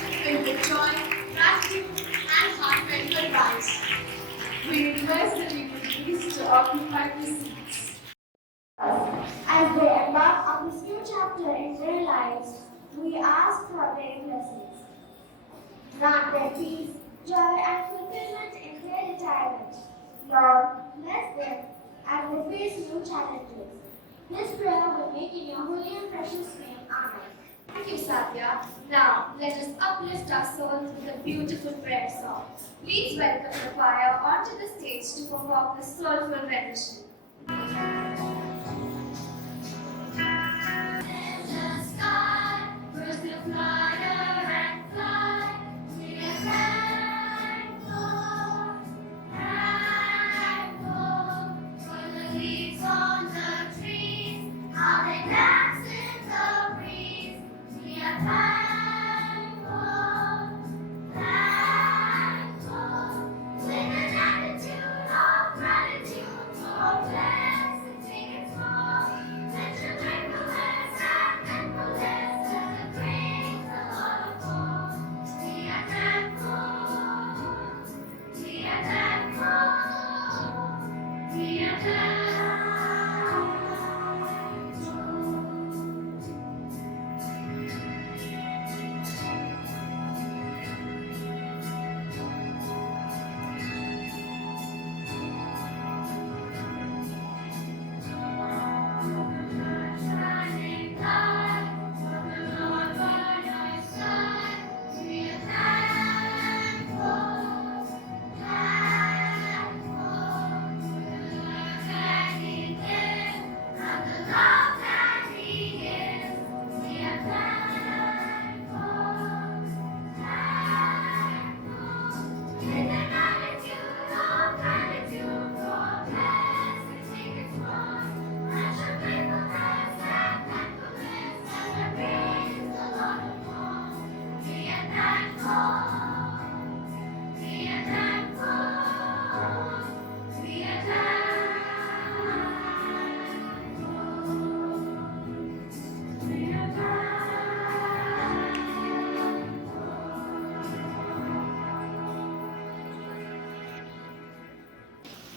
filled with joy, gratitude, and heartfelt advice. We request that you would please to occupy the seats. As they embark on this new chapter in their lives, we ask for their blessings. Grant their peace, joy, and fulfillment in their retirement. Lord, bless them as they face new challenges. This prayer we make in your holy and precious name. Amen. Thank you, Satya. Now, let us uplift our souls with a beautiful prayer song. Please welcome the choir onto the stage to perform the soulful rendition.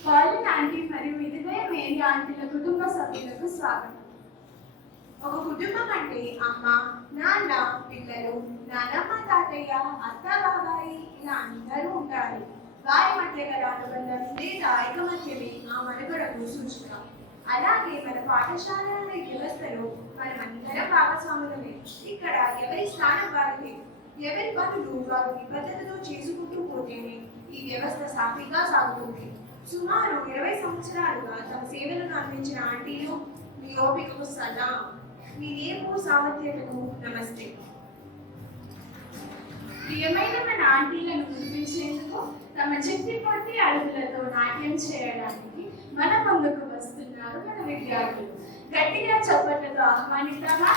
Pollen aunty మరియు ఇదిగే Mary ఆంటీల కుటుంబ సభ్యులకు స్వాగతం. ఒక కుటుంబం అంటే అమ్మ, నాన్న, పిల్లలు, నానమ్మ, తాతయ్య, అత్త, బాబాయి ఇలా అందరూ ఉంటారు. వారి మధ్య గల అనుబంధం లేదా ఐకమత్యమే ఆ మనుగడకు సూచిక. అలాగే మన పాఠశాలల వ్యవస్థలో మనమందరం భాగస్వాములమే. ఇక్కడ ఎవరి స్థానం వారిదే, ఎవరి పనులు వారు నిబద్ధతతో చేసుకుంటూ పోతేనే ఈ వ్యవస్థ సాఫీగా సాగుతుంది. సుమారు 20 సంవత్సరాలుగా తమ సేవలను అందించిన ఆంటీలు, మీ ఓపికకు సలాం, మీ నేర్పు సామర్థ్యతకు నమస్తే. ప్రియమైన మన ఆంటీలను గుర్తించేందుకు తమ చిట్టి పొట్టి అడుగులతో నాట్యం చేయడానికి మన ముందుకు వస్తున్నారు మన విద్యార్థులు. గట్టిగా చప్పట్లతో ఆహ్వానిద్దామా?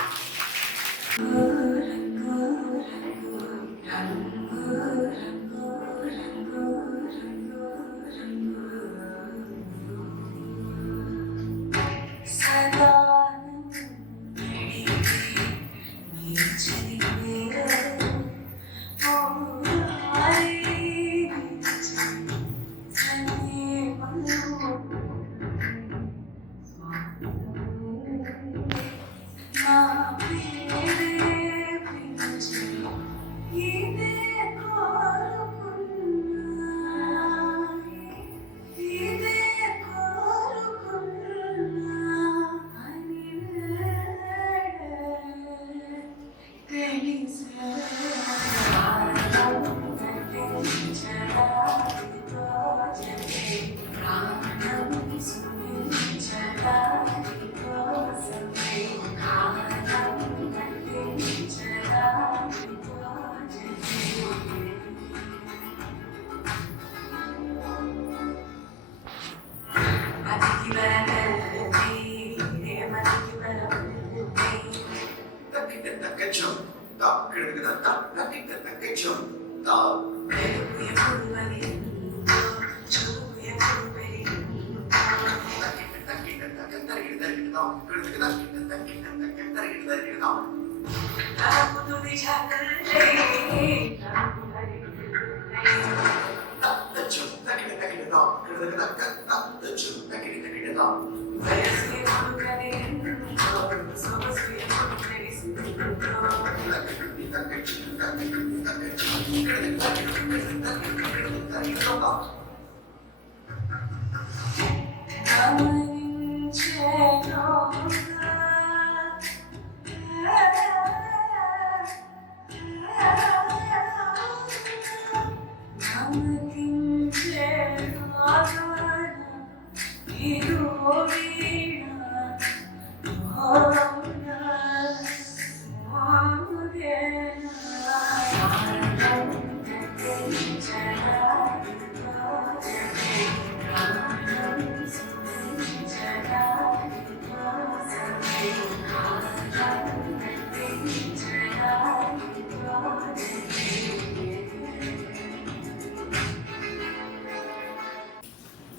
Aku tuh bisa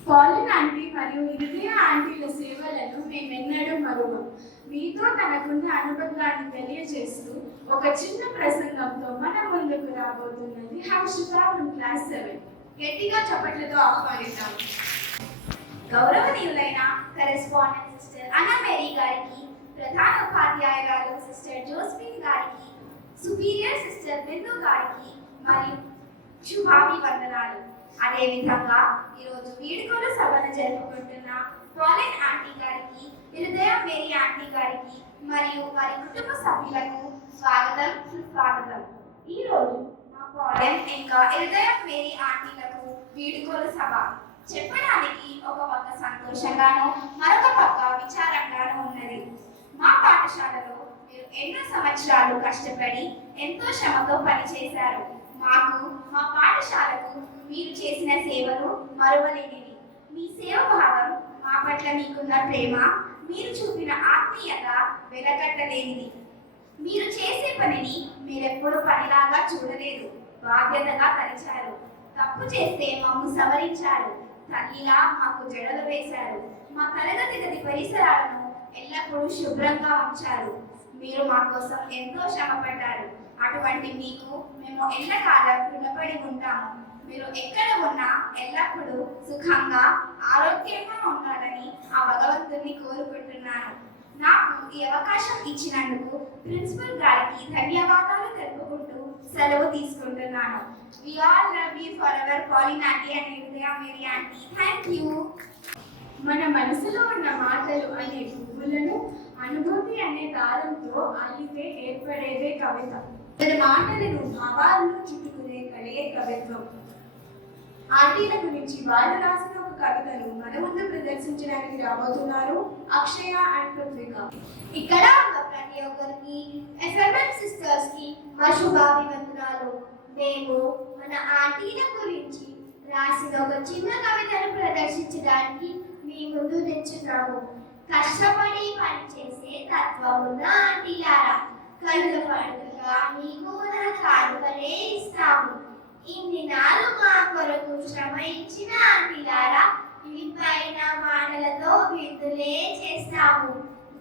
pollen aunty మరియు ఇరిదియా ఆంటీల సేవలను మేమెన్నడూ మరువం. మీతో తనకున్న అనుబంధాన్ని తెలియజేస్తూ ఒక చిన్న ప్రసంగంతో మన ముందుకు రాబోతున్నది హర్షిత ఫ్రమ్ క్లాస్ 7. గట్టిగా చప్పట్లతో ఆహ్వానిద్దాం. గౌరవనీయులైన కరెస్పాండెంట్ సిస్టర్ అన్నమేరీ గారికి, ప్రధాన ఉపాధ్యాయురాలు సిస్టర్ జోస్ఫిన్ గారికి, సుపీరియర్ సిస్టర్ బిందు గారికి మరియు శుభాభివందనాలు. అదేవిధంగా ఈరోజు వీడుకోలు సభను జరుపుకుంటున్న పాలిన్ ఆంటీ గారికి, ఇరిదియా మేరీ ఆంటీ గారికి మరియు వారి కుటుంబ సభ్యులకు స్వాగతం, సుస్వాగతం. ఈరోజు మా పాలిన్ ఇంకా ఇరిదియా మేరీ ఆంటీలకు వీడుకోలు సభ చెప్పడానికి ఒక పక్క సంతోషంగానూ మరొక పక్క విచారంగానూ ఉన్నది. మా పాఠశాలలో మీరు ఎన్నో సంవత్సరాలు కష్టపడి ఎంతో శ్రమతో పనిచేశారు. మాకు మా పాఠశాలకు మీరు చేసిన సేవలు మరువలేనివి. మీ సేవ భావం, మా పట్ల మీకున్న ప్రేమ, మీరు చూపిన ఆత్మీయత వెలకట్టలేనిది. మీరు చేసే పనిని మీరెప్పుడు పనిలాగా చూడలేదు, బాధ్యతగా తలిచారు. తప్పు చేస్తే మమ్ము సవరించారు, తల్లిలా మాకు జడలు వేశారు. మా తరగతి గది పరిసరాలను ఎల్లప్పుడూ శుభ్రంగా ఉంచారు. మీరు మా కోసం ఎంతో శ్రమపడ్డారు. అటువంటి మీకు మేము ఎల్లకాలం రుణపడి ఉంటాము. మీరు ఎక్కడ ఉన్నా ఎల్లప్పుడూ సుఖంగా ఆరోగ్యంగా ఉండాలని ఆ భగవంతుని కోరుకుంటున్నాను. నాకు ఈ అవకాశం ఇచ్చినందుకు ప్రిన్సిపల్ గారికి ధన్యవాదాలు తెలుపుకుంటూ సెలవు తీసుకుంటున్నాను. We all love you forever, Pauline aunty and Iridaya Mary aunty. Thank you. మన మనసులో ఉన్న మాటలు అనే పువ్వులను, అనుభూతి అనే దారంతో అల్లితే ఏర్పడేదే కవిత. తన మాటలను భావాలను చుట్టుకునే కళే కవిత్వం. ఆంటీల గురించి వారు రాసిన ఒక కవితను మన ముందు ప్రదర్శించడానికి రాబోతున్నారు అక్షయ అండ్ పృథ్విక. ఇక్కడ ఉన్న ప్రతి ఒక్కరికి ఎఫ్ఎంఎం సిస్టర్స్ కి మా శుభాభివందనాలు. మేము మన ఆంటీల గురించి రాసిన ఒక చిన్న కవితను ప్రదర్శించడానికి మీ ముందు తెచ్చున్నాము. కష్టపడి పనిచేసే తత్వం ఉన్న ఆంటీలారా, కళ్ళు పండుగగా మీకు నా కానుకలే ఇస్తాము. ఇన్ని నాలు మా కొరకు శ్రమ ఇచ్చిన ఆంటీలారా, ఇవిపైన మాటలతో విడుదలే చేస్తాము.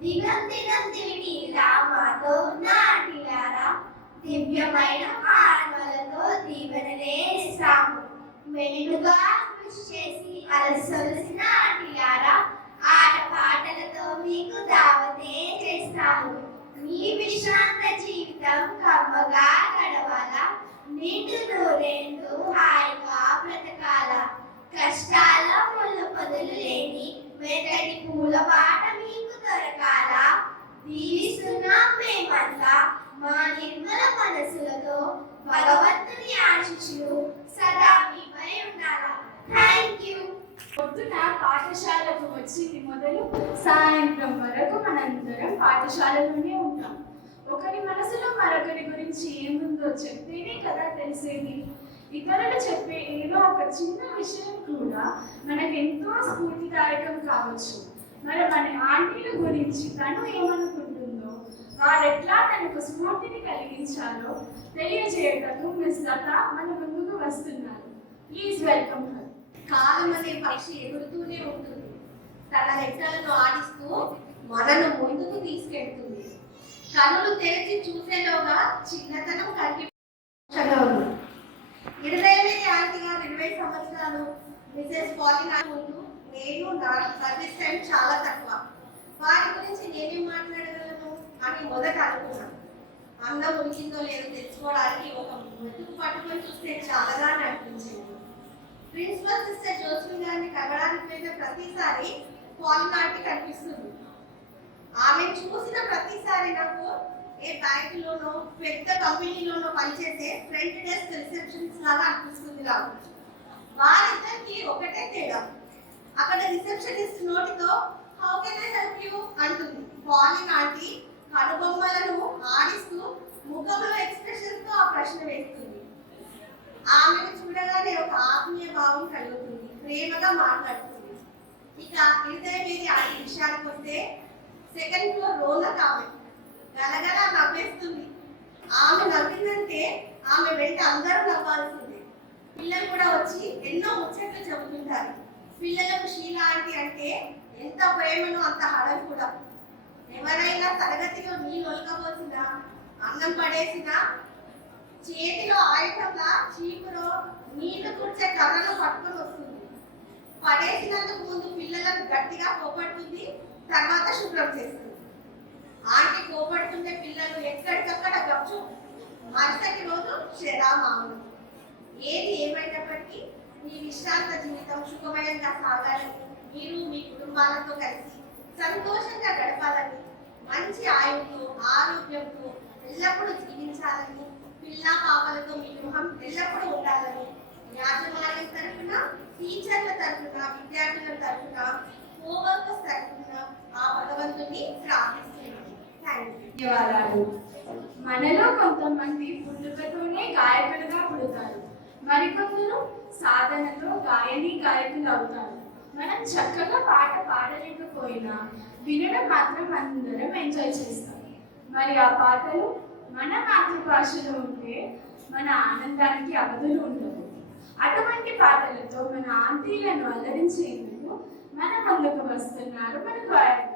దినం దినం దివిటీలా మాతో ఉన్న ఆంటీలారా, దివ్యమైన ఆత్మలతో దీవెనలే ఇస్తాము. మెనుగా కృషి చేసి అలసొలసిన ఆంటీలారా, ఆట పాటలతో మీకు దావతే చేస్తాము. మీ విశ్రాంత జీవితం కమ్మగా గడవాలా, నిండు నూరేండు హాయిగా బ్రతకాల. కష్టాల ముళ్ళ పొదలు లేని మెదటి పూల బాట మీకు దొరకాల. దీవిస్తున్నాం మేమంతా మా నిర్మల మనసులతో, భగవంతుని ఆశీస్సులు సదా మీపై ఉండాలా. Thank you. పొద్దున పాఠశాలకు వచ్చింది మొదలు సాయంత్రం వరకు మనందరం పాఠశాలలోనే ఉంటాం. ఒకరి మనసులో మరొకరి గురించి ఏముందో చెప్తేనే కదా తెలిసేది. ఇతరులు చెప్పే ఏదో ఒక చిన్న విషయం కూడా మనకెంతో స్ఫూర్తిదాయకం కావచ్చు. మరి మన ఆంటీల గురించి తను ఏమనుకుంటుందో, వారెట్లా తనకు స్ఫూర్తిని కలిగించాలో తెలియజేయటకు మిస్ లత మన ముందుకు వస్తున్నారు. Please welcome her. కాలం అనే పక్షి ఎగురుతూనే ఉంటుంది. తన రెక్కలను ఆడిస్తూ మనను ముందుకు తీసుకెళ్తుంది. కనులు తెరిచి చూసేలోగా చిన్నతనం కలిగి ఉంది. 20 ఆంటీ గారు 20 సంవత్సరాలు, మిసెస్ పాలిన్ నేను నా సర్వీస్ టైం చాలా తక్కువ. వారి గురించి నేనేం మాట్లాడగలను అని మొదట అనుకున్నాను. అన్నం ఉడికిందో లేదో తెచ్చుకోవడానికి ఒక మెతుకు పట్టుకొని చూస్తే చాలాగా అనిపించింది. ప్రిన్సిపల్ సిస్టర్ జోస్మిన్ గారిని కలవడానికి వెళ్ళిన ప్రతిసారి పాలినాటి కనిపిస్తుంది. ఆమె చూసిన ప్రతిసారి నాకు ఏ బ్యాంకులోనో పెద్ద కంపెనీలోనో పనిచేసే ఫ్రంట్ డెస్క్ రిసెప్షనిస్ట్ లాగా అనిపిస్తుంది నాకు. వారిద్దరికి ఒకటే తేడా. అక్కడ రిసెప్షనిస్ట్ నోటితో how can I help you అంటుంది. పాలిన్ ఆంటీ కనుబొమ్మలను ఆడిస్తూ ముఖంలో ఎక్స్ప్రెషన్స్ తో ఆ ప్రశ్న వేస్తుంది. ఆమెను చూడగానే ఒక ఆత్మీయ భావం కలుగుతుంది. ప్రేమగా మాట్లాడుతుంది. ఇక హృదయవేది ఆంటీ విషయానికి వస్తే సెకండ్ ఫ్లోర్ రోనక్ ఆమె గలగల నవ్వేస్తుంది. ఆమె నవ్విందంటే ఆమె వెంట అందరూ నవ్వాల్సిందే. పిల్లలు కూడా వచ్చి ఎన్నో ముచ్చట్లు చెబుతుంటారు. పిల్లలకు షీలా ఆంటీ అంటే ఎంత ప్రేమను అంత హడలు కూడా. ఎవరైనా తరగతిలో నీళ్ళు ఒలకపోసినా అన్నం పడేసినా చేతిలో ఆయుధంలా చీపులో నీళ్లు తుడిచే కర్రను పట్టుకొని వస్తుంది. పడేసినందుకు ముందు పిల్లలను గట్టిగా కోపడుతుంది, తర్వాత శుభ్రం చేస్తుంది. ఆంటీ కోపడుతుంటే పిల్లలు ఎక్కడికక్కడ గప్చు. మరుసటి రోజు శరామాను. ఏది ఏమైనప్పటికీ మీ విశ్రాంత జీవితం సుఖమయంగా సాగాలని, మీరు మీ కుటుంబాలతో కలిసి సంతోషంగా గడపాలని, మంచి ఆయువుతో ఆరోగ్యంతో ఎల్లప్పుడూ జీవించాలని, పిల్ల పాపలతో మీ గృహం ఎల్లప్పుడూ ఉండాలని యాజమాన్యం తరఫున, టీచర్ల తరఫున, విద్యార్థుల తరఫున, కోవర్కర్స్ తరఫున ఆ భగవంతుని ప్రార్థిస్తున్నాను. ధన్యవాదాలు. మనలో కొంతమంది పుట్టుకతోనే గాయకులుగా పుడతారు, మరికొందరు సాధనలో గాయకులు అవుతారు. మనం చక్కగా పాట పాడలేకపోయినా వినడం మాత్రం అందరం ఎంజాయ్ చేస్తాం. మరి ఆ పాటలు మన మాతృభాషలో ఉంటే మన ఆనందానికి అవధులు ఉండవు. అటువంటి పాటలతో మన ఆంటీలను అలరించేందుకు మన ముందుకు వస్తున్నారు మన గాయకులు.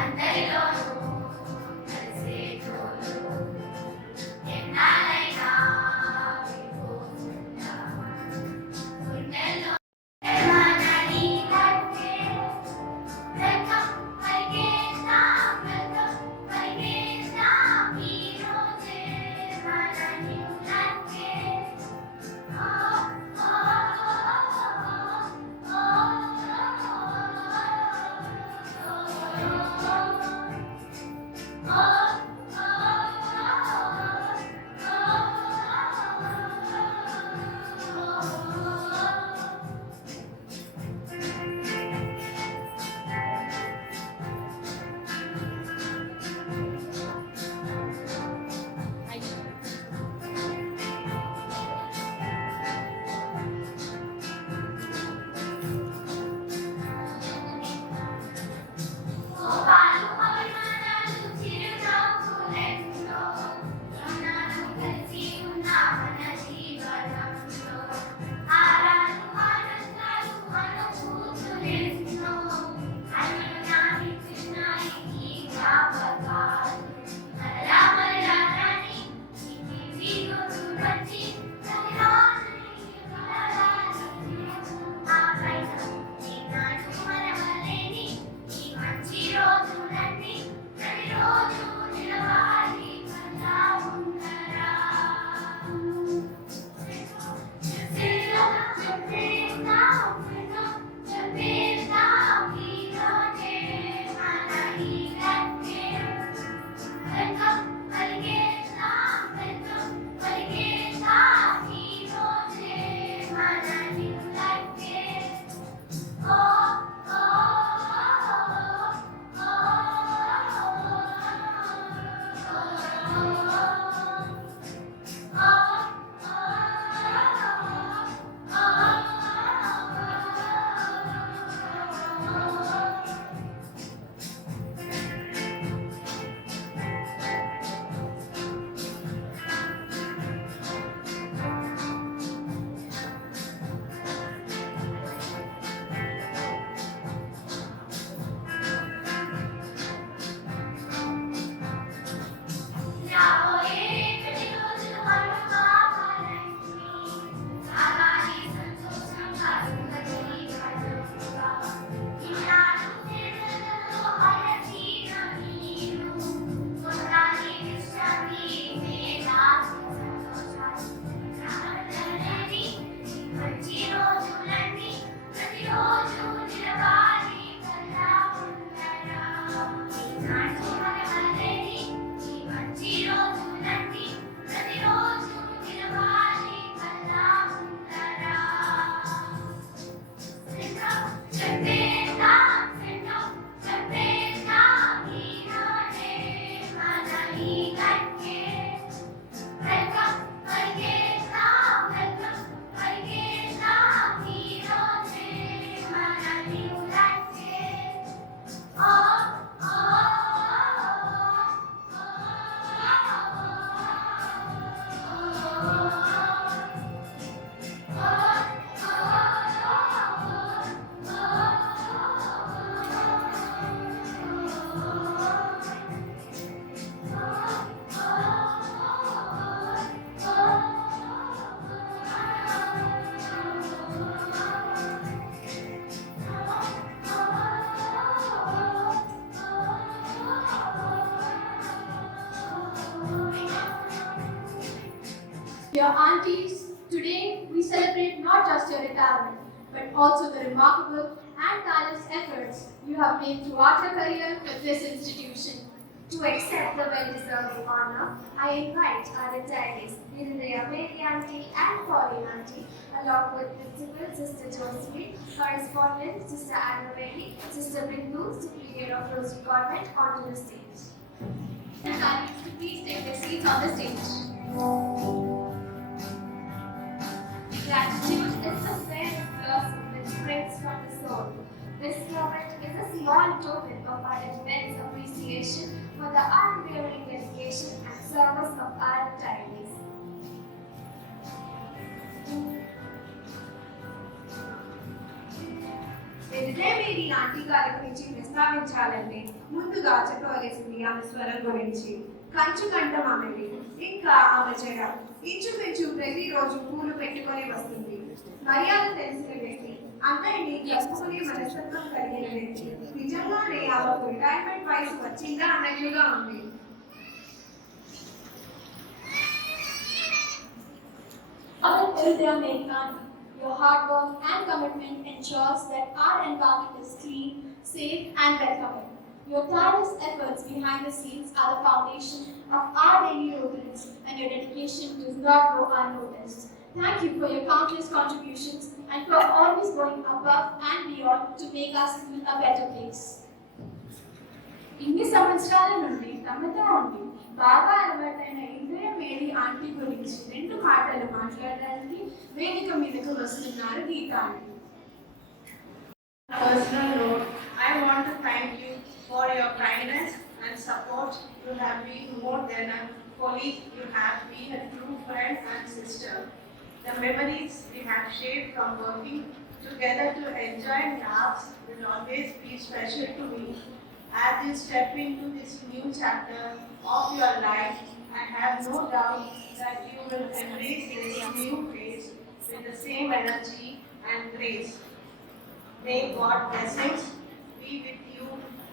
అందరిలోనూ కలిసే తోడు ఎన్నాళ్ళైనా Dear aunties, today we celebrate not just your retirement, but also the remarkable and tireless efforts you have made throughout your career with this institution. To accept the well-deserved honor, I invite our retirees, Nirindaya Mary Auntie and Pauline Auntie, along with Principal Sister Josephine, Correspondent Sister Anna Mary, Sister Bindu, Superior of Rosary Convent, onto the stage. And aunties to please take their seats on the stage. Gratitude is the fairest blossom which springs from the soul. This moment is a small token of our immense appreciation for the unwavering dedication and service of our retirees. ఎదురేమేరి aunty గారి గురించి ప్రస్తావించాలంటే ముందుగా చెప్పవలసింది ఆమె స్వరం గురించి. కంచు కంఠం ఆమెది, ఇంకా ఆమె జడ ఇంచుమించు ప్రతిరోజు పూలు పెట్టుకొని వస్తుంది. మర్యాద తెలిసిన వ్యక్తి, అందరినీ కలుపుకునే మనస్తత్వం కలిగిన వ్యక్తి. నిజంగానే ఆమెకు రిటైర్మెంట్ వయసు వచ్చిందా అన్నట్లుగా ఉంది. Dear Mary Auntie, your hard work and commitment ensures that our environment is clean, safe and welcoming. Your tireless efforts behind the scenes are the foundation of our daily routines and your dedication does not go unnoticed. Thank you for your countless contributions and for always going above and beyond to make our school a better place. ఇన్ని సంవత్సరాల నుండి తమతో ఉండి బాగా అలవాటైన ఇంద్రయ Mary aunty గురించి 2 మాటలు మాట్లాడడానికి వేదిక మీదకు వస్తున్నారు Geeta aunty. Personal note, I want to thank you for your kindness and support. You have been more than a colleague, you have been a true friend and sister. The memories we have shared from working together to enjoy laughs will always be special to me. As you step into this new chapter of your life, I have no doubt that you will embrace this new phase with the same energy and grace. May God's blessings be with you.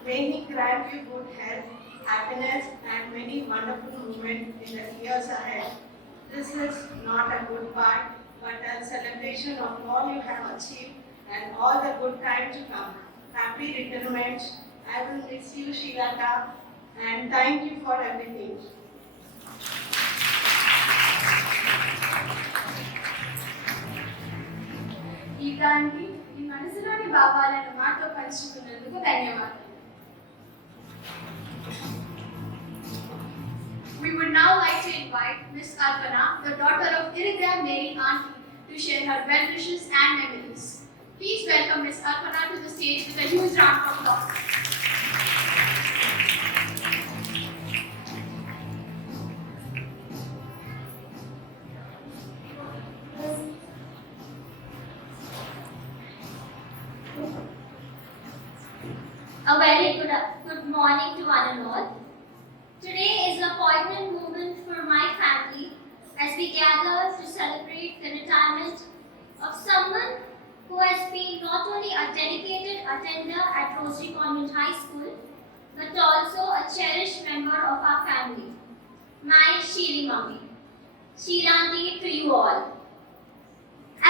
May He grant you good health, happiness, and many wonderful moments in the years ahead. This is not a goodbye, but a celebration of all you have achieved and all the good time to come. Happy retirement. I will miss you, Shilata, and thank you for everything. Geeta aunty, ఈ మనసులోని భావాలను మాతో పంచుకున్నందుకు ధన్యవాదాలు. We would now like to invite Miss Arpana, the daughter of Iridia Mary Auntie, to share her well wishes and memories. Please welcome Miss Arpana to the stage with a huge round of applause. A very good morning to one and all. Today is an appointment moment for my family as we gather to celebrate the retirement of someone who has been not only a dedicated attender at Rosary Convent High School, but also a cherished member of our family, my Sheeli Mummy. Sheelanti to you all.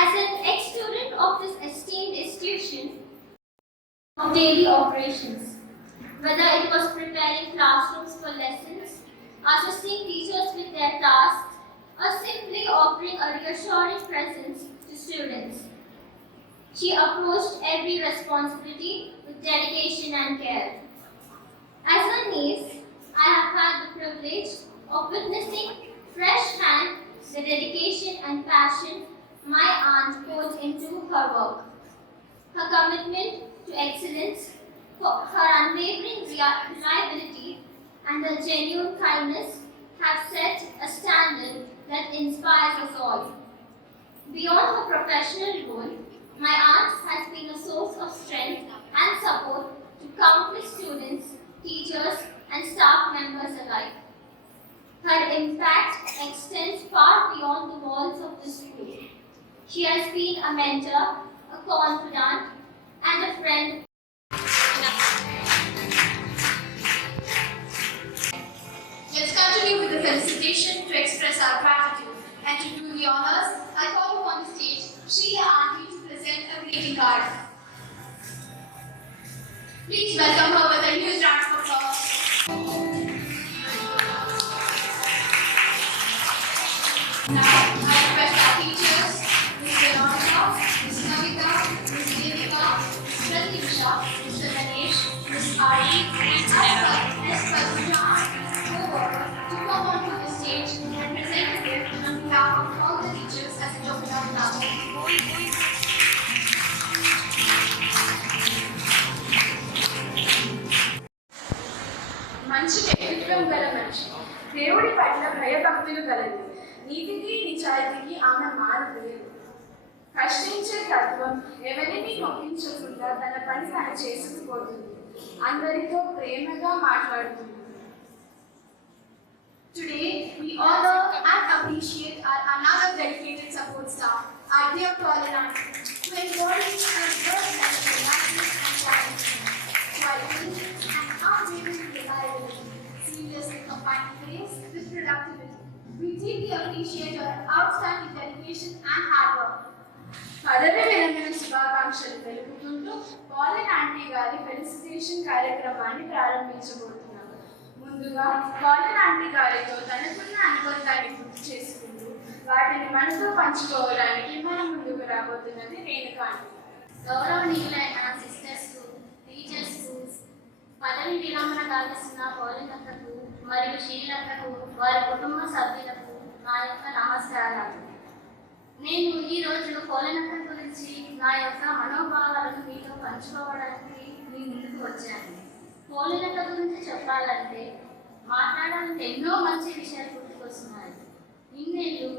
As an ex-student of this esteemed institution, of daily operations, whether it was preparing classrooms for lessons, assisting teachers with their tasks, or simply offering a reassuring presence to students. She approached every responsibility with dedication and care. As her niece, I have had the privilege of witnessing firsthand the dedication and passion my aunt puts into her work. Her commitment to excellence, her unwavering reliability, and her genuine kindness have set a standard that inspires us all. Beyond her professional role, my aunt has been a source of strength and support to countless students, teachers, and staff members alike. Her impact extends far beyond the walls of the school. She has been a mentor, a confidant, and a friend. Let's continue with the felicitation to express our gratitude and to do Garg. Please welcome her with a huge round of applause. Now, I request our teachers, Ms. Veronica, Ms. Kavita, Ms. Devika, Ms. Pratisha, Mr. Ganesh, Ms. Ari, and Ms. Padma, to come onto the stage and present a gift on behalf of all the teachers as a token of love. మంచి వ్యక్తిత్వం గల మనిషి, దేవుడి పట్ల భయభక్తులు కలదు, నీతికి నిజాయితీకి ఆమె మారులేదు. కష్టించే తత్వం, ఎవరిని నొప్పించకుండా తన పని తను చేసుకుపోతుంది, అందరితో ప్రేమగా మాట్లాడుతుంది. Today, we honor and appreciate our another dedicated support staff, our dear Colin Aunty, who embodies her work as a relaxing and challenging, quality and unwavering reliability, seamlessly combining grace with productivity. We deeply appreciate your outstanding dedication and hard work. పదవి విరమణ శుభాకాంక్షలు తెలుపుకుంటూ కాలిన్ aunty గారి felicitation కార్యక్రమాన్ని ప్రారంభించబోతున్నాము. ముందుగా కాలిన్ aunty గారితో తనకున్న అనుబంధాన్ని గుర్తు చేసుకుంటూ వాటిని మనతో పంచుకోవడానికి మన ముందుకు రాబోతున్నది రేణుకా ఆంటీ. గౌరవనీయులైన సిస్టర్స్, టీచర్స్, పదవి విరమణ కావలసిన కాలినక్కకు మరియు శ్రీలక్కకు, వారి కుటుంబ సభ్యులకు నా యొక్క నమస్కారాలు. నేను ఈరోజు కోలినక్క గురించి నా యొక్క మనోభావాలను మీతో పంచుకోవడానికి మీ ముందుకు వచ్చాను. కోలినక్క గురించి చెప్పాలంటే మాట్లాడాలంటే ఎన్నో మంచి విషయాలు గుర్తుకొస్తున్నాయి. ఇన్నేళ్ళు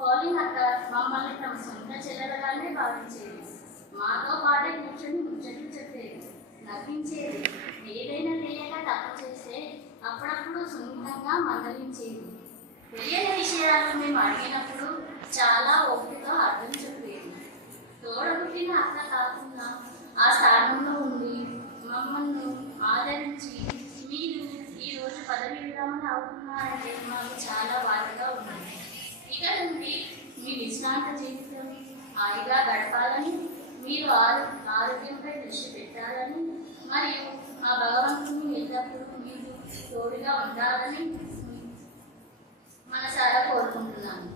కోలినక్క మమ్మల్ని తమ సొంత చెల్లెలగానే భావించేది. మాతో పాటే కూర్చొని ముచ్చట్లు చెప్పేది, నవ్వించేది, ఏదైనా తెలియక తప్పు చేస్తే అప్పుడప్పుడు సున్నితంగా మందలించేది. తెలియని విషయాలు మేము అడిగినప్పుడు చాలా ఓపికతో అర్థం చెప్పేది. తోడబుట్టిన అక్క కాకుండా ఆ స్థానంలో ఉండి మమ్మల్ని ఆదరించి మీరు ఈరోజు పదవి విరమణ అవుతున్నారంటే మాకు చాలా బాధగా ఉంది. ఇక నుండి మీ విశ్రాంత జీవితం హాయిగా గడపాలని, మీరు ఆరోగ్యంపై దృష్టి పెట్టాలని మరియు ఆ భగవంతుని ఎల్లప్పుడూ మీరు తోడుగా ఉండాలని మనసారా కోరుకుంటున్నాను.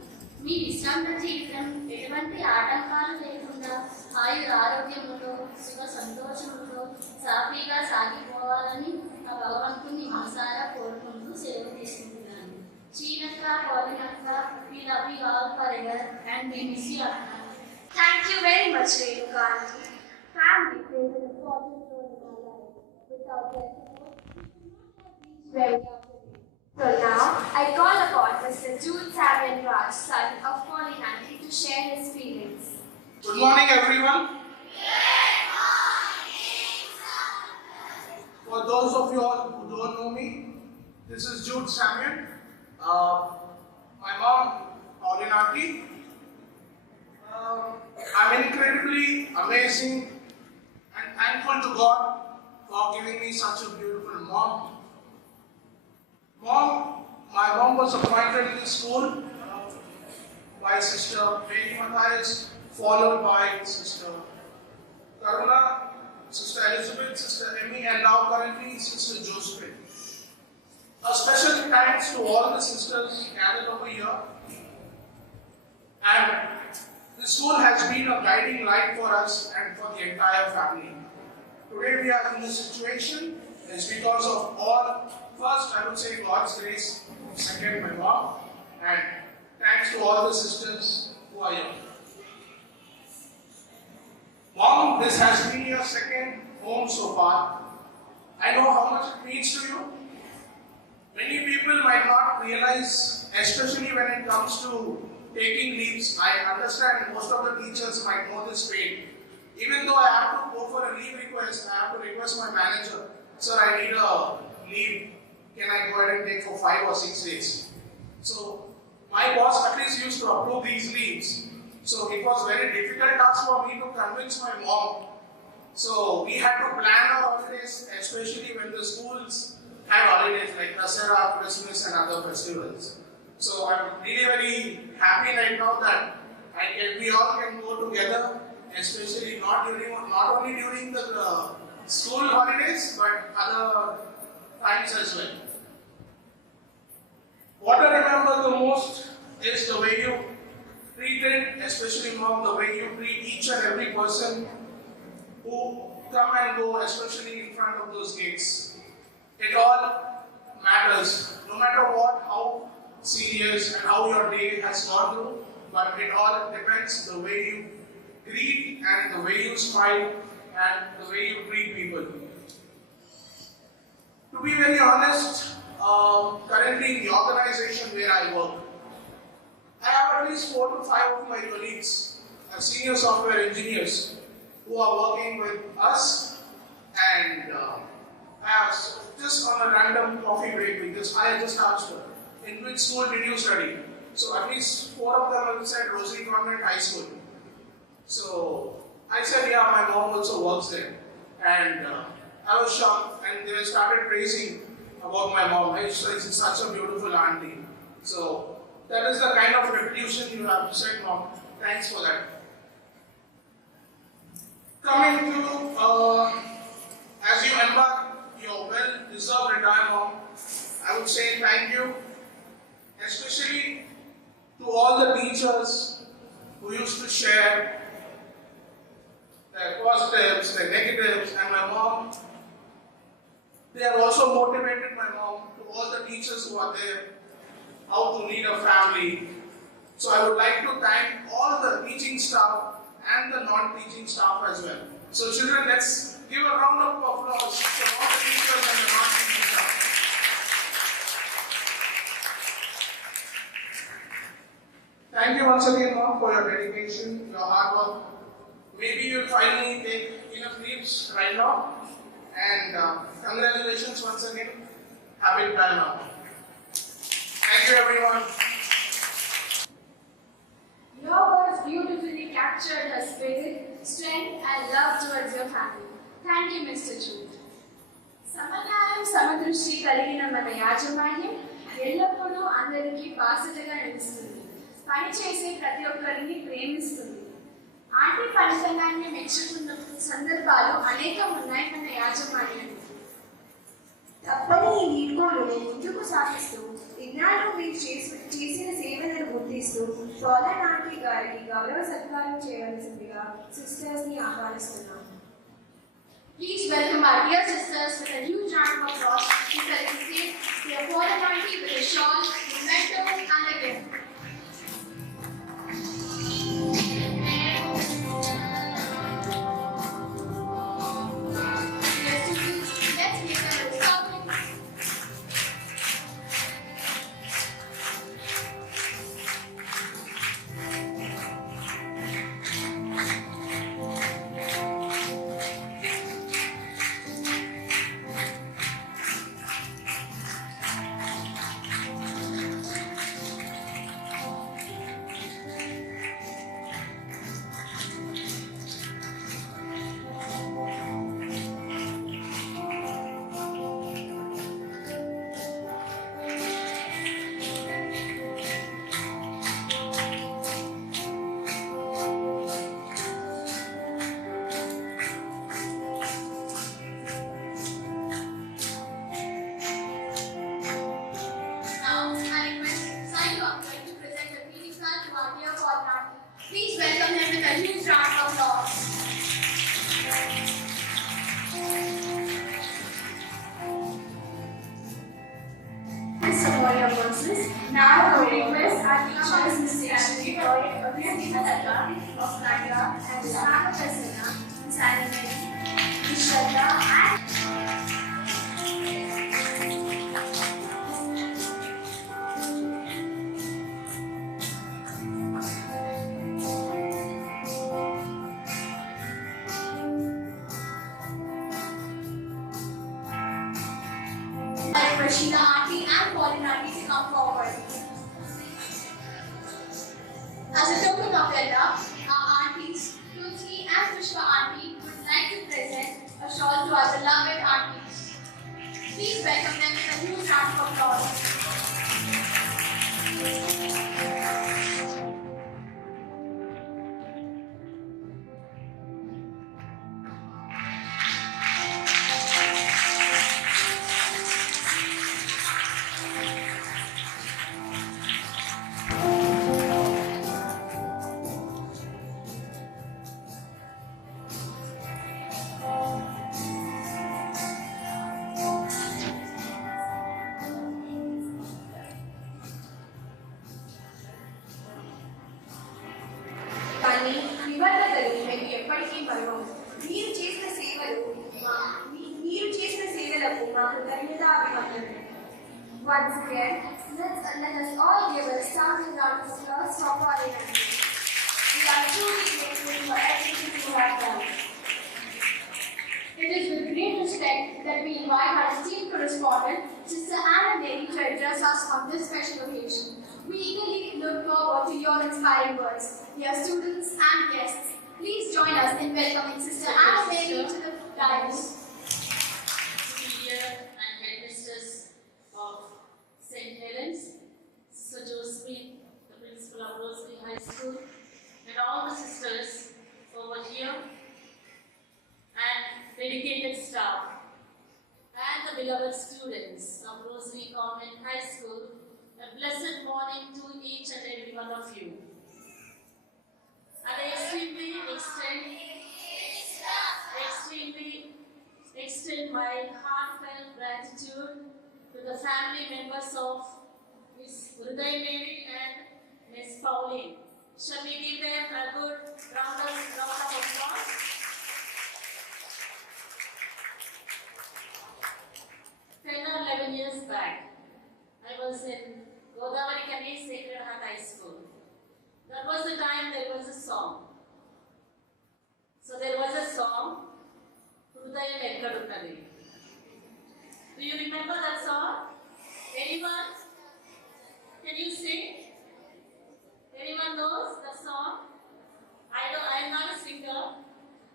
మీ విశ్రాంత జీవితం ఎటువంటి ఆటంకాలు లేకుండా ఆరోగ్యముతో సుఖ సంతోషముతో సాఫీగా సాగిపోవాలని ఆ భగవంతుని మనసారా కోరుకుంటూ సెలవు తీసుకుంటున్నాను. శ్రీలక్క, కోలినక్క, we love you all forever and we miss you, Akka. Thank you very much, Renuka Aunty. Family plays an important role in our life. Without their support, we could not have reached where we are today. So now, I call upon Mr. Jude Samuel Raj, son of Colin Aunty, to share his feelings. Good morning, everyone. For those of you all who don't know me, this is Jude Samuel. My mom, Colin Aunty. I'm incredibly amazing and thankful to God for giving me such a beautiful mom. My mom was appointed in the school by Sister Mary Matthias, followed by Sister Karuna, Sister Elizabeth, Sister Emmy, and now currently Sister Josephine. A special thanks to all the sisters gathered over here. And the school has been a guiding light for us and for the entire family. Today we are in this situation is because of all, first I would say God's grace, second my mom, and thanks to all the sisters who are here. Mom, this has been your second home so far. I know how much it means to you. Many people might not realize, especially when it comes to taking leaves. I understand most of the teachers might know this pain. Even though I have to go for a leave request, I have to request my manager, sir, I need a leave. Can I go ahead and take for 5 or 6 days? So my boss at least used to approve these leaves. So it was very difficult task for me to convince my mom. So we had to plan our holidays, especially when the schools have holidays like Dasara, Christmas and other festivals. So I'm really very happy right now that we all can go together, especially not only during the school holidays, but other times as well. What I remember the most is the way you treated, especially mom, the way you treat each and every person who come and go, especially in front of those gates. It all matters, no matter what, how serious and how your day has gone through, but it all depends the way you greet and the way you smile and the way you treat people. To be very honest, currently in the organization where I work, I have at least 4 to 5 of my colleagues, senior software engineers, who are working with us, and as just on a random coffee break, because I just asked her, in which school did you study? So at least 4 of them have said Rosary Convent High School. So I said, yeah, my mom also works there. And I was shocked, and they started praising about my mom. She's such a beautiful auntie. So that is the kind of reputation you have to say, mom. Thanks for that. Coming to, as you embark your well-deserved retirement, mom, I would say thank you, especially to all the teachers who used to share their positives, their negatives, and my mom. They have also motivated my mom, to all the teachers who are there, how to lead a family. So I would like to thank all the teaching staff and the non-teaching staff as well. So children, let's give a round of applause for all the teachers and the non-teaching staff. Thank you once again, mom, for your dedication, your hard work. Maybe you'll finally take enough leaves right now. And congratulations once again. Happy retirement. Thank you, everyone. Your words beautifully captured her spirit, strength, and love towards your family. Thank you, Mr. Jude. సమన్యాయం సమదృష్టి కలిగిన మన యాజమాన్యం ఎల్లప్పుడూ అందరికీ బాసటగా నిలుస్తుంది. పని చేసే ప్రతి ఒక్కరిని ప్రేమిస్తుంది. ఆంటీ ఫలితంగాన్ని మెచ్చుకున్న సందర్భాలు అనేకం ఉన్నాయి మన యాజమాన్యం. తప్పని ఈ వీడ్కోలును ముందుకు సాగిస్తూ ఇన్నాళ్ళు మీరు చేసిన సేవలను గుర్తిస్తూ సోదర్ ఆంటీ గారికి గౌరవ సత్కారం చేయవలసిందిగా సిస్టర్స్ని ఆహ్వానిస్తున్నాం. Please welcome our dear sisters with a huge round of applause to felicitate their fallen auntie with a shawl, memento, and a gift. Please welcome him with a huge round of applause. For your verses. Now I request our teachers, Mr. Ashwini Roy, Abhyanika Datta of Naga, and Srana Prasanna, Sanjay, Shraddha, and Rashida auntie and Pauline auntie to come forward. As a token of their love, our aunties, Tulsi and Pushpa auntie, would like to present a shawl to our beloved aunties. Please welcome them with a huge round of applause. Once again, let us all give a sounding round of applause for Pauline and me. We are truly grateful for everything you have done. It is with great respect that we invite our esteemed correspondent, Sister Anna Mary, to address us on this special occasion. We eagerly look forward to your inspiring words. Dear students and guests, please join us in welcoming Sister Anna Mary to the dais. Superior and headmistress of St. Helens, Sister Josephine, the principal of Rosary High School, and all the sisters over here, and dedicated staff, and the beloved students of Rosary Convent High School, a blessed morning to each and every one of you. And I extend my heartfelt gratitude to the family members of Miss Uday Mary and Miss Pauline. Shall we give them a good round of applause? 10 or 11 years back, I was in Godavari Kani Sacred Heart High School. That was the time there was a song. So there was a song, Hrudayam Ekkadunnadi. Do you remember that song? Anyone? Can you sing? Anyone knows the song? I'm not a singer.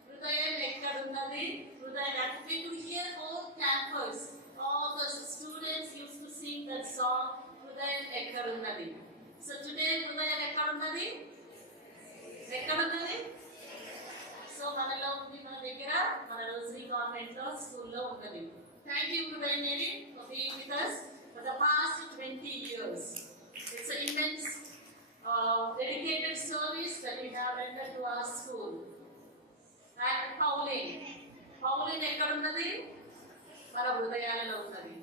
Hrudayam Ekkadunnadi, Hrudayam. We could hear whole campus. All the students used to sing that song, Hrudayam Ekkadunnadi. So today, Hrudayam Ekkadunnadi? Ekkadunnadi? So మనలో ఉంది మన దగ్గర మన rosary convent లో స్కూల్లో ఉన్నది. Thank you Uday Mary for being with us for the past 20 years. It's an immense dedicated service that we have rendered to our school. And Pauline ఎక్కడ ఉన్నది? మన హృదయాలలో ఉన్నది.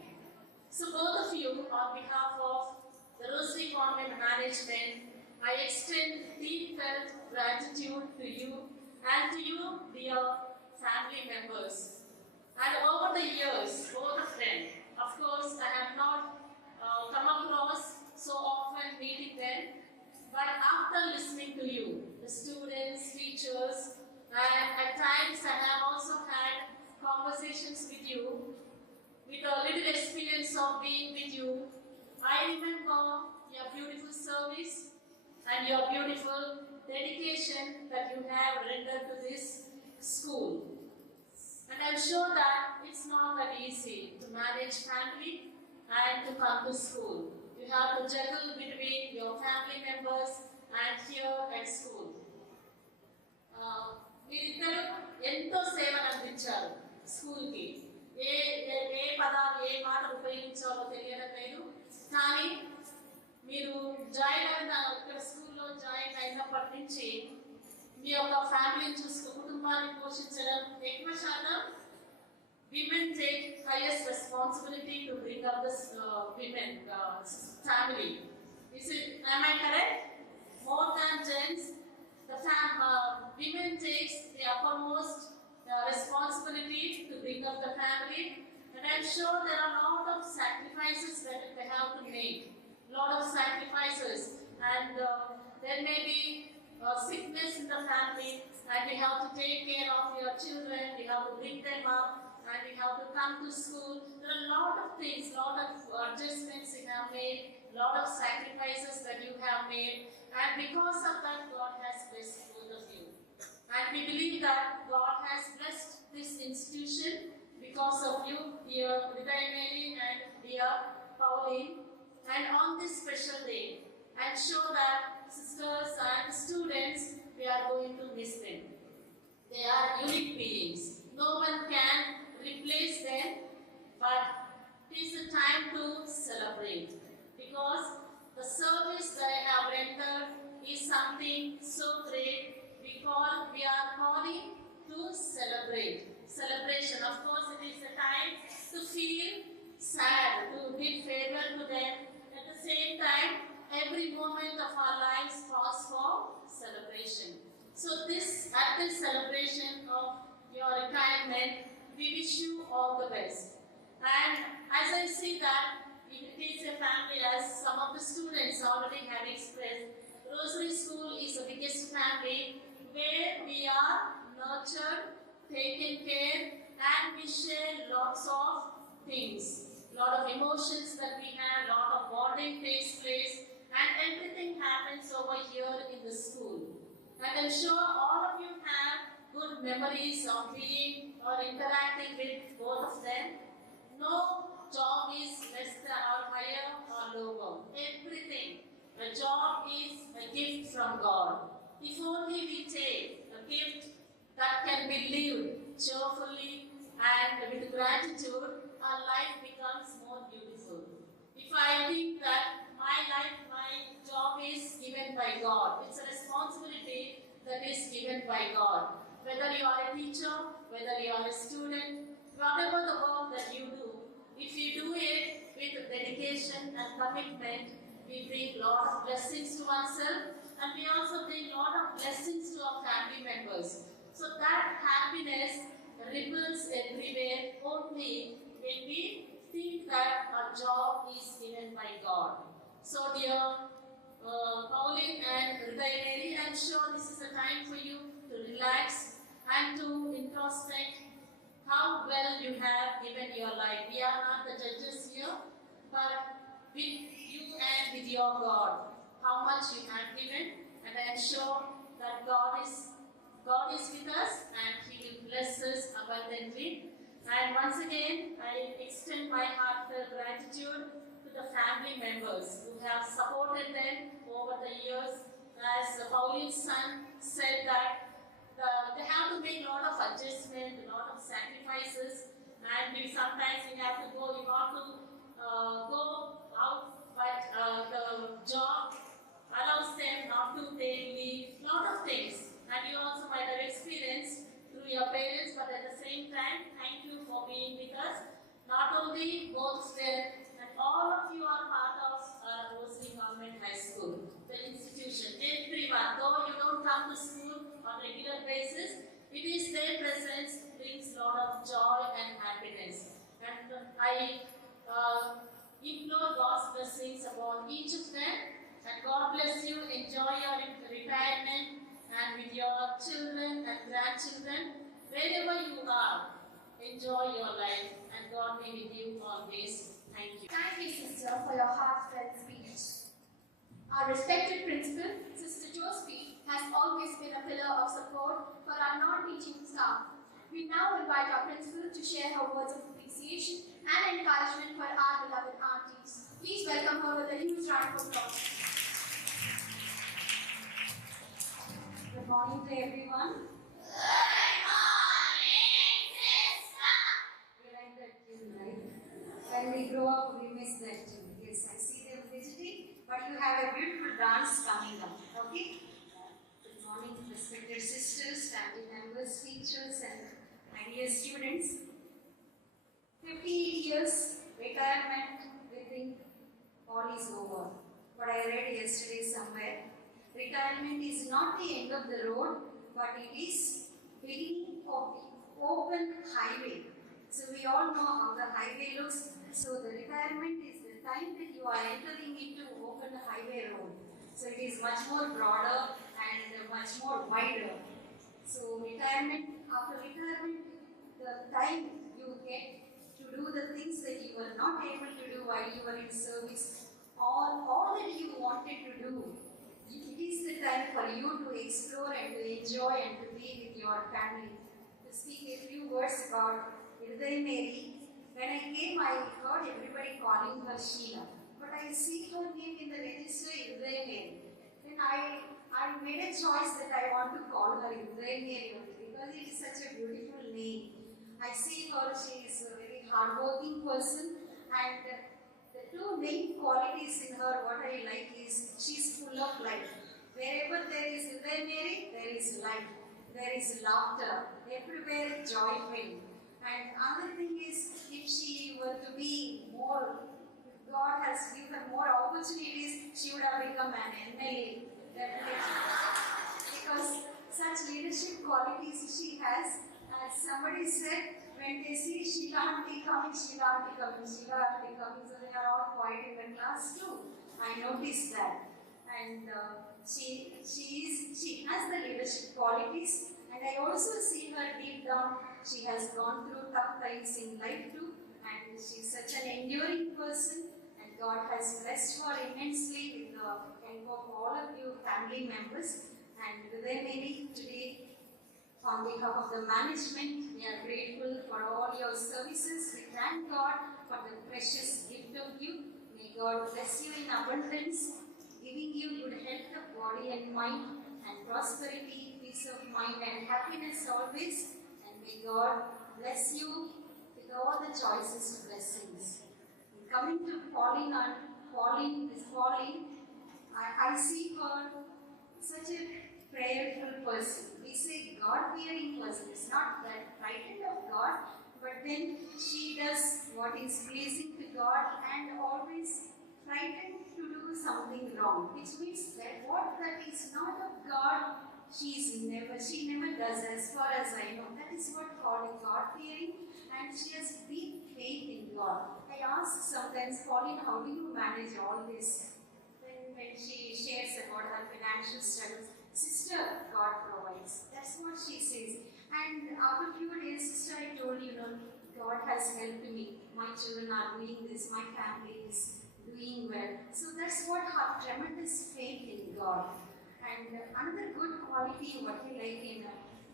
So both of you, on behalf of the Rosary Convent management, I extend deep-felt gratitude to you and to you, dear family members. And over the years, both of them, of course, I have not come across so often meeting them, but after listening to you, the students, teachers, and at times I have also had conversations with you, with a little experience of being with you, I remember your beautiful service and your beautiful dedication that you have rendered to this school. And I'm sure that it's not that easy to manage family and to come to school. You have to juggle between your family members and here at school. మీరిద్దరు ఎంతో సేవను అందించారు స్కూల్కి. ఏ పదాలు ఏ మాట ఉపయోగించాలో తెలియడం లేదు, కానీ మీరు జాయిన్ అయిన ఇక్కడ స్కూల్లో జాయిన్ అయినప్పటి నుంచి మీ యొక్క ఫ్యామిలీని కుటుంబాన్ని పోషించడం ఎక్కువ శాతం women take highest responsibility to bring up this women family. Am I correct? More than gents, the women takes the uppermost responsibility to bring up the family, and I'm sure there are a lot of sacrifices that they have to make. Lot of sacrifices, and there may be sickness in the family, and we have to take care of your children, we have to bring them up, and we have to come to school. There are a lot of things, lot of adjustments you have made, lot of sacrifices that you have made, and because of that, God has blessed both of you. And we believe that God has blessed this institution because of you, dear Uday Mary and dear Pauline. And on this special day, I'm sure that sisters and students, we are going to miss them. They are unique beings. No one can replace them, but it is a time to celebrate because the service that I have rendered is something so great. We are calling to celebrate. Celebration, of course, it is a time to feel sad, to bid farewell to them. At the same time, every moment of our lives calls for celebration. So at this celebration of your retirement, we wish you all the best. And as I see that it is a family, as some of the students already have expressed. Rosary School is the biggest family where we are nurtured, taken care, and we share lots of things. Lot of emotions that we have, lot of bonding takes place, and everything happens over here in the school. And I'm sure all of you have good memories of being or interacting with both of them. No job is less than or higher or lower. Everything. A job is a gift from God. If only we take a gift that can be lived cheerfully and with gratitude, our life becomes more beautiful. If I think that my job is given by God, it's a responsibility that is given by God. Whether you are a teacher, whether you are a student, whatever the work that you do, if you do it with dedication and commitment, we bring a lot of blessings to ourselves, and we also bring a lot of blessings to our family members. So that happiness ripples everywhere only when we think that our job is given by God. So dear Pauline and Hriday Mary, I am sure this is a time for you to relax and to introspect how well you have given your life. We are not the judges here, but with you and with your God, how much you have given, and I am sure that God is with us and He will bless us abundantly. And once again, I extend my heartfelt gratitude to the family members who have supported them over the years. As Pauline's son said that they have to make a lot of adjustment, a lot of sacrifices, and sometimes we have to go, we want to go out, but the job allows them not to take leave, lot of things. And you also might have experienced through your parents, but at the same time, thank you for being with us. Not only both of them, and all of you are part of Rosary Government High School, the institution. Everyone, though you don't come to school on a regular basis, it is their presence brings a lot of joy and happiness. And I implore God's blessings upon each of them. And God bless you. Enjoy your retirement and with your children and grandchildren. Wherever you are, enjoy your life, and God be with you always. Thank you. Thank you, sister, for your heartfelt speech. Our respected principal, Sister Josephine, has always been a pillar of support for our non-teaching staff. We now invite our principal to share her words of appreciation and encouragement for our beloved aunties. Please welcome her with a huge round of applause. Good morning to everyone. Good morning, sister. We like that tune, right? When we grow up, we miss that tune. Yes, I see them visiting, but you have a beautiful dance coming up, okay? Good morning, respected sisters, family members, teachers, and my dear students. 58 years, retirement, we think all is over. But I read yesterday somewhere, retirement is not the end of the road, but it is beginning of the open highway. So we all know how the highway looks. So the retirement is the time that you are entering into open highway road. So it is much more broader and much more wider. So retirement, after retirement, the time you get to do the things that you were not able to do while you were in service, all that you wanted to do, it is the time for you to explore and to enjoy and to be with your family. To speak a few words about Hriday Mary, when I came, I heard everybody calling her Sheila. But I see her name in the register, Hriday Mary. Then I made a choice that I want to call her Hriday Mary because it is such a beautiful name. I see her, she is a very hardworking person, and the two main qualities in her, what I like is, she is full of life. Wherever there is Hriday Mary, there is life, there is laughter, everywhere joy-filled. And another thing is, if she were to be more, God has given her more opportunities, she would have become an MLA, definitely. Because such leadership qualities she has, as somebody said, when they see Sheila auntie coming, Sheila auntie coming, Sheila auntie coming, so they are all quiet in the class too. I noticed that. And she has the leadership qualities, and I also see her deep down. She has gone through tough times in life too, and she's such an enduring person. And God has blessed her immensely with the help of all of you family members. And today, maybe today, on behalf of the management, we are grateful for all your services. We thank God for the precious gift of you. May God bless you in abundance, giving you good health of body and mind, and prosperity, peace of mind, and happiness always. And may God bless you with all the choicest blessings. Coming to Pauline, I see her such a prayerful person. We say God-fearing person. It's not that frightened of God, but then she does what is pleasing to God and always frightened to do something wrong, which means that what that is not of God, she never does, as far as I know. That is what called God-fearing, and she has deep faith in God. I ask sometimes, Pauline, how do you manage all this? When she shares about her financial struggles, sister, God provides. That's what she says. And after a few days, sister, I told you, God has helped me. My children are doing this. My family is doing well. So that's what her tremendous faith in God. And another good quality what we like in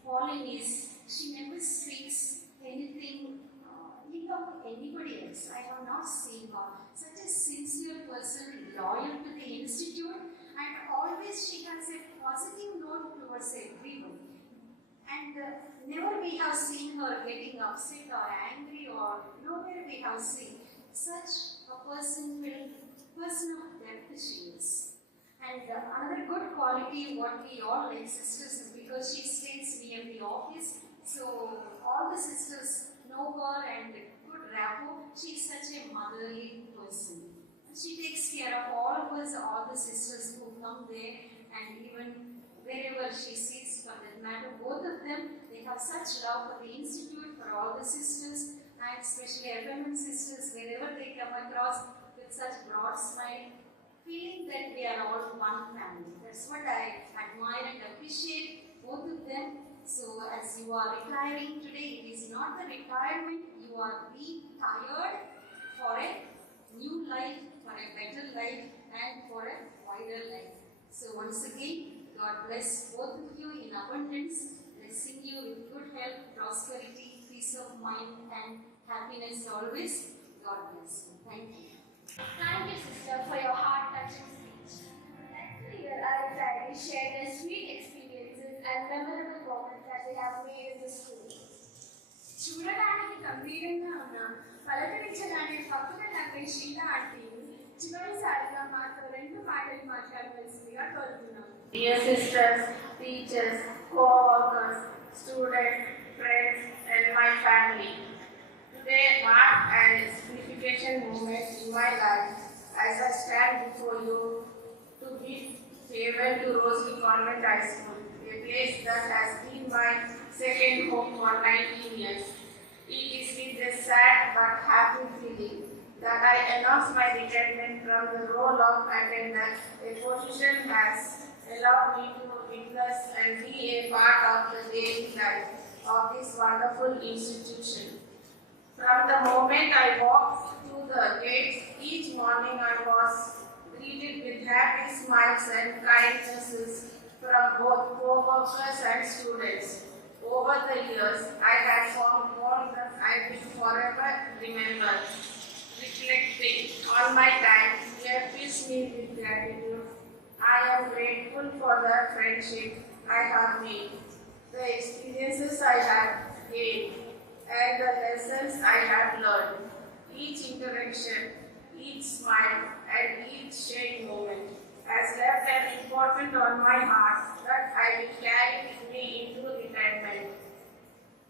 Pauline is she never speaks anything ill of anybody else. I have not seen her. Such a sincere person, loyal to the institute, and always she has a positive note towards everyone. And never we have seen her getting upset or angry, or nowhere we have seen such a person of depth she is. And another good quality what we all like sisters is because she stays near the office, so all the sisters know her and good rapport. She is such a motherly person. She takes care of all of us, all the sisters who come there, and even wherever she sees, for that matter, both of them, they have such love for the institute, for all the sisters, and especially FMM sisters, wherever they come across with such broad smile, feeling that we are all one family. That's what I admire and appreciate both of them. So as you are retiring today, it is not the retirement, you are being tired for a new life, for a better life, and for a wider life. So once again, God bless both of you in abundance, blessing you with good health, prosperity, peace of mind, and happiness always. God bless you. Thank you. Thank you, sister, for your heart-touching speech. Every year, our family share their sweet experiences and memorable moments that they have made in the school. చూడడానికి గంభీరంగా ఉన్న పలకరించడానికి పక్కన నవ్వే షీలా ఆంటీని చివరిసారిగా మాతో 2 మాటలు మాట్లాడవలసిందిగా కోరుతున్నాం. Dear sisters, teachers, co-workers, students, friends, and my family, today marked a significant moment in my life as I stand before you to bid farewell to Rosalie Convent High School, a place that has been my second home for 19 years. It is with a sad but happy feeling that I announce my retirement from the role of attendant, a position has allowed me to witness and be a part of the daily life of this wonderful institution. From the moment I walked through the gates each morning, I was greeted with happy smiles and kindnesses from both co-workers and students. Over the years, I had formed bonds that I will forever remember. Reflecting on my time here fills me with gratitude. I am grateful for the friendship I have made, the experiences I have gained, and the lessons I have learned. Each interaction, each smile, and each shared moment has left an imprint on my heart that I will carry with me into retirement.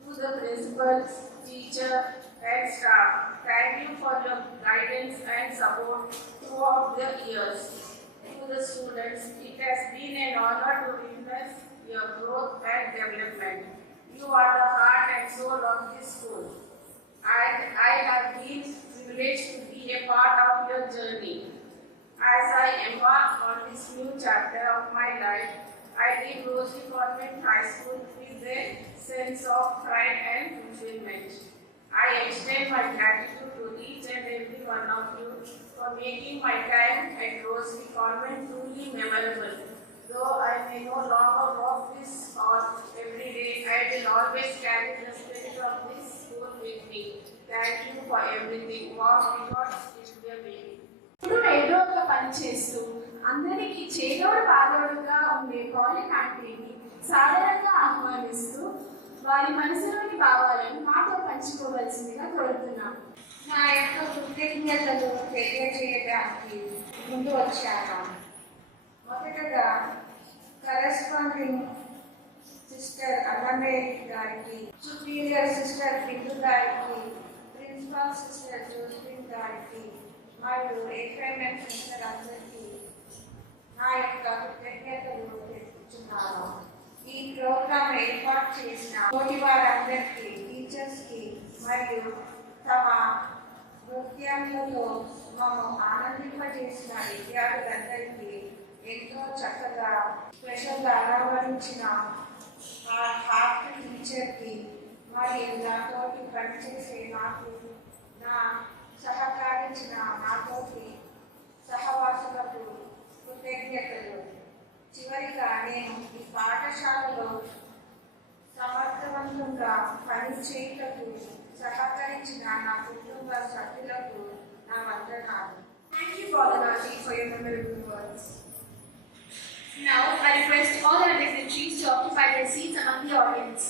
To the principals, teacher, and staff, thank you for your guidance and support throughout the years. To the students, it has been an honor to witness your growth and development. You are the heart and soul of this school. And I have been privileged to be a part of your journey. As I embark on this new chapter of my life, I leave Rosary Convent High School with a sense of pride and fulfillment. I extend my gratitude to each and every one of you for making my time at Rosary Convent truly memorable. Though I may no longer walk this path every day, I will always carry the spirit of this school with me. Thank you for everything. What rewards is your baby. ఇప్పుడు ఏడోగా పనిచేస్తూ అందరికీ చేదోడు పాదోడుగా ఉండే పాలిక్ ఆంటీని సాధారణంగా ఆహ్వానిస్తూ వారి మనసులోని భావాలను మాతో పంచుకోవాల్సిందిగా కోరుతున్నాం. నా యొక్క కృతజ్ఞతలు తెలియజేయడానికి ముందు వచ్చాను. మొదటగా కరెస్పాండింగ్ సిస్టర్ అన్నమేరి గారికి, సుపీరియర్ సిస్టర్ బిందు గారికి, ప్రిన్సిపల్ సిస్టర్ జోస్ఫిన్ గారికి మరియు ఎఫ్ఎంఎం సిస్టర్ అందరికీ నా యొక్క కృతజ్ఞతలు తెలుపుతున్నాను. ఈ ప్రోగ్రాం ఏర్పాటు చేసిన తోటి వారందరికీ, టీచర్స్కి మరియు తమ నృత్యాలతో మమ్మల్ని ఆనందింపజేసిన విద్యార్థులందరికీ ఎంతో చక్కగా స్పెషల్గా అలవరించిన ఆ హార్ట్ టీచర్కి మరియు నాతోటి పనిచేసే నా సహకరించిన నాతోటి సహవాసులకు కృతజ్ఞతలు. చివరిగా నేను ఈ పాఠశాలలో సమర్థవంతంగా పనిచేయటకు సహకరించిన నా కుటుంబ సభ్యులకు నా వందనాలు. Thank you, Father Nati, for your memorable words. Now, I request all our dignitaries to occupy their seats among the audience.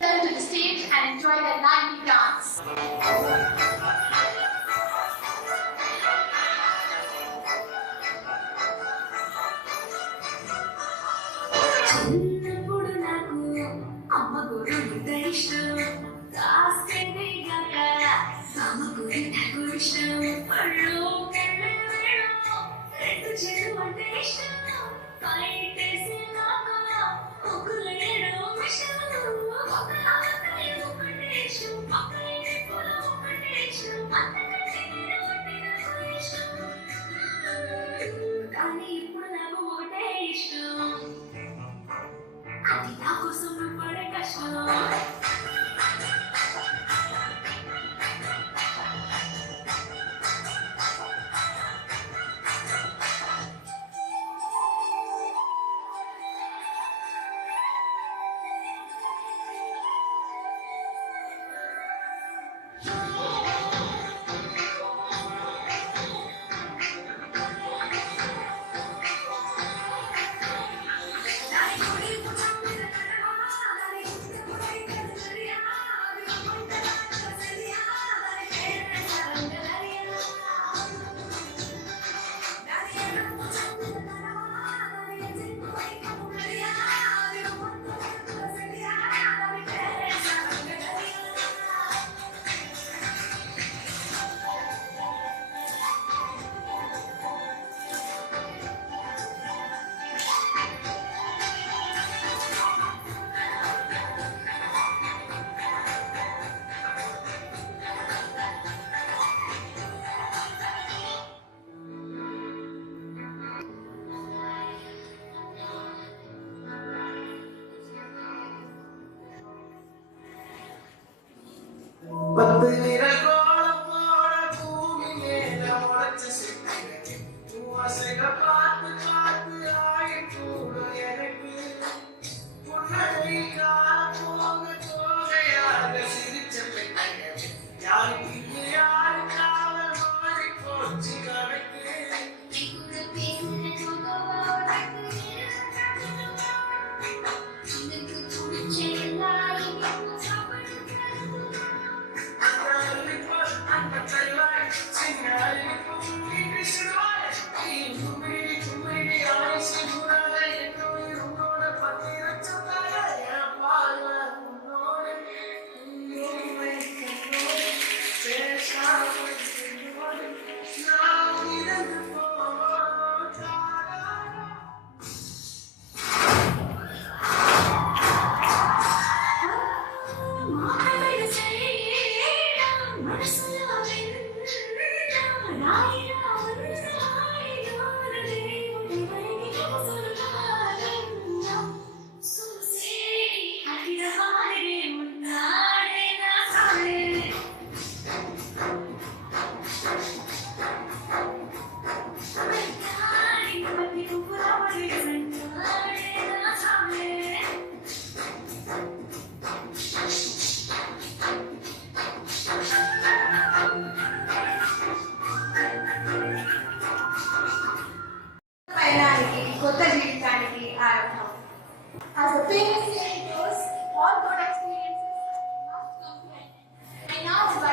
Turn to the stage and enjoy their lively dance. చిన్నప్పుడు నాకు అమ్మ గురు ఇష్టం, కాస్తేనే కాక అమ్మ గురి నాకు ఇష్టం, పళ్ళు రెండు చెడు అంటే ఇష్టం, పైటేసి నాకు ముగ్గులేయడం ఇష్టం, ఒక ఒకటే ఇష్టం, పక్కనే పూల ఒకటే ఇష్టం, అంతకంటే నేను ఒకటి నాకు ఇష్టం, కానీ ఇప్పుడు నాకు ఒకటే ఇష్టం, అది నా కోసం నువ్వు పడే కష్టం.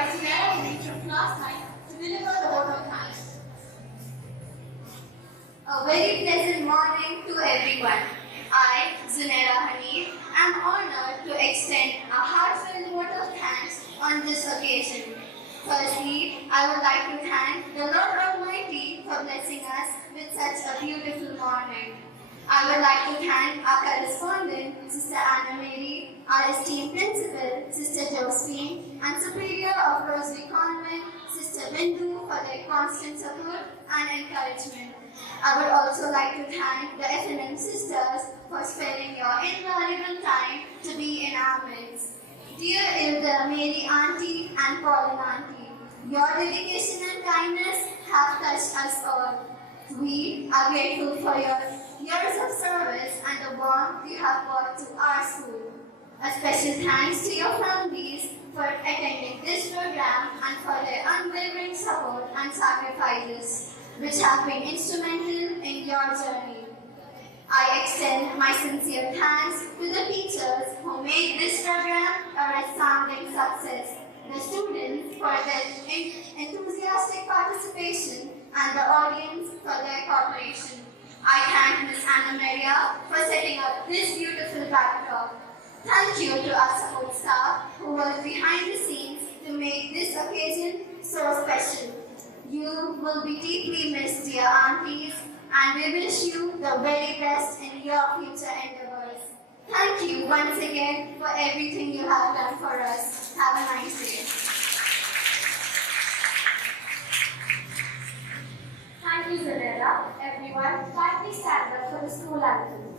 invite Nana Hanif from class 9 to deliver the vote of thanks. A very pleasant morning to everyone. I, Zunaira Hanif, am honored to extend a heartfelt vote of thanks on this occasion. Firstly, I would like to thank the Lord Almighty for blessing us with such a beautiful morning. I would like to thank our correspondent, Sister Anna Mary, our esteemed principal, Sister Josephine, and Superior of Rosary Convent, Sister Bindu, for their constant support and encouragement. I would also like to thank the FNM sisters for sparing your invaluable time to be in our midst. Dear Elder Mary Auntie and Pauline Auntie, your dedication and kindness have touched us all. We are grateful for your years of service and the warmth you have brought to our school. A special thanks to your families for attending this program and for their unwavering support and sacrifices, which have been instrumental in your journey. I extend my sincere thanks to the teachers who made this program a resounding success, the students for their enthusiastic participation, and the audience for their cooperation. I thank Ms. Anna Maria for setting up this beautiful backdrop. Thank you to our support staff who worked behind the scenes to make this occasion so special. You will be deeply missed, dear aunties, and we wish you the very best in your future endeavors. Thank you once again for everything you have done for us. Have a nice day. Thank you, Zanera. Everyone, kindly stand up for the school anthem.